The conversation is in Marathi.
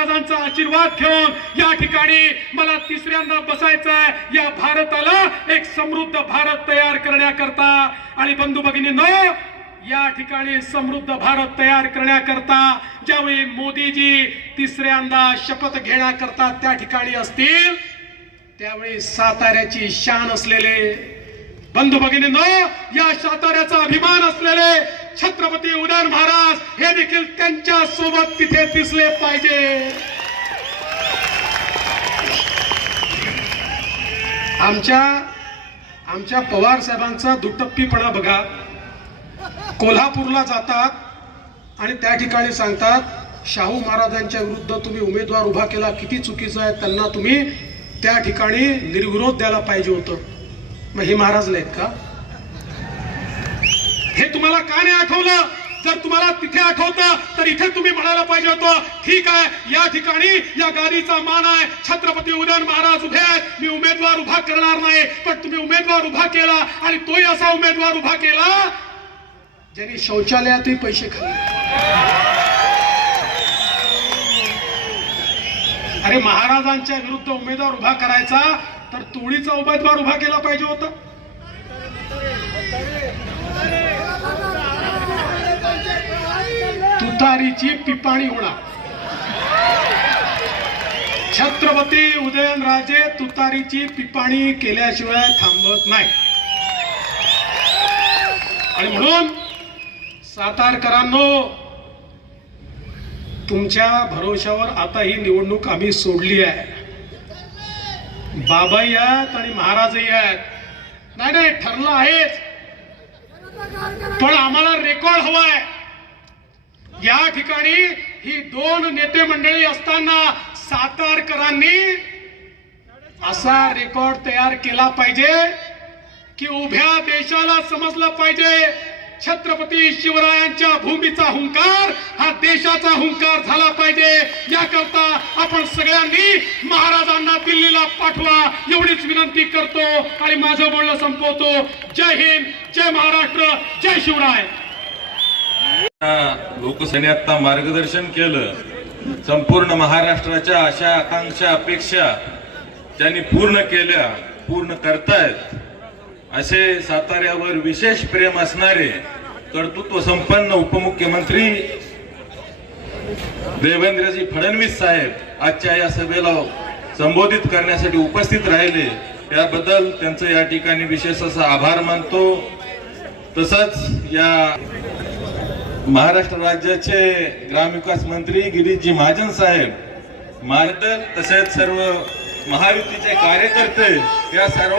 महाराजांचा आशीर्वाद घेऊन या ठिकाणी मला तिसऱ्यांदा बसायचं आहे. या भारताला एक समृद्ध भारत तयार करण्याकरता. आणि बंधू भगिनींनो या ठिकाणी समृद्ध भारत तयार करण्याकरता ज्यावेळी मोदीजी तिसऱ्यांदा शपथ घेण्याकरता त्या ठिकाणी असतील त्यावेळी साताऱ्याची शान असलेले बंधू भगिनींनो या साताऱ्याचा अभिमान असलेले छत्रपती उदयन महाराज हे देखील त्यांच्यासोबत तिथे दिसले पाहिजे. आमच्या आमच्या पवार साहेबांचा दुटप्पीपणा बघा. कोल्हापूरला जातात आणि त्या ठिकाणी सांगतात शाहू महाराजांच्या विरुद्ध तुम्ही उमेदवार उभा केला किती चुकीचं आहे त्यांना तुम्ही त्या ठिकाणी निर्विरोध द्यायला पाहिजे होतं. मग हे महाराज नाहीत का? हे तुम्हाला का नाही आठवलं? जर तुम्हाला तिथे आठवतं तर इथे तुम्ही म्हणायला पाहिजे होतं ठीक आहे या ठिकाणी या गादीचा मान आहे. छत्रपती उदयन महाराज उभे आहेत. मी उमेदवार उभा करणार नाही. पण तुम्ही उमेदवार उभा केला आणि तोही असा उमेदवार उभा केला ज्यांनी शौचालयातही पैसे खाल्ले. अरे महाराजांच्या विरुद्ध उमेदवार उभा करायचा तर तुळीचा उमेदवार उभा केला पाहिजे होता. तुतारीची पिपाणी होणार. छत्रपती उदयनराजे तुतारीची पिपाणी केल्याशिवाय थांबत नाही. आणि म्हणून सातारकरांनो तुमच्या भरोशावर आता ही निवडणूक आम्ही सोडली आहे. बाबाही आहेत आणि महाराजही आहेत. नाही नाही ठरलं आहेच. पण आम्हाला रेकॉर्ड हवाय. या ठिकाणी ही दोन नेते मंडळी असताना सातारकरांनी असा रेकॉर्ड तयार केला पाहिजे की उभ्या देशाला समजलं पाहिजे. छत्रपती शिवरायांच्या भूमीचा हुंकार हा देशाचा हुंकार झाला पाहिजे. याकरता आपण सगळ्यांनी महाराजांना दिल्लीला पाठवा एवढीच विनंती करतो आणि माझं बोलणं संपवतो. जय हिंद जय महाराष्ट्र जय शिवराय. या आता मार्गदर्शन केलं. संपूर्ण महाराष्ट्राच्या आशा आकांक्षा अपेक्षा त्यांनी पूर्ण केल्या पूर्ण करतायत असे साताऱ्यावर विशेष प्रेम असणारे कर्तृत्व संपन्न उपमुख्यमंत्री देवेंद्रजी फडणवीस साहेब आजच्या या सभेला संबोधित करण्यासाठी उपस्थित राहिले. याबद्दल त्यांचं या ठिकाणी विशेष असा आभार मानतो. तसंच या महाराष्ट्र राज्याचे ग्रामविकास मंत्री गिरीशजी महाजन साहेब मार्गदर्शन तसेच सर्व महायुतीचे कार्यकर्ते या सर्व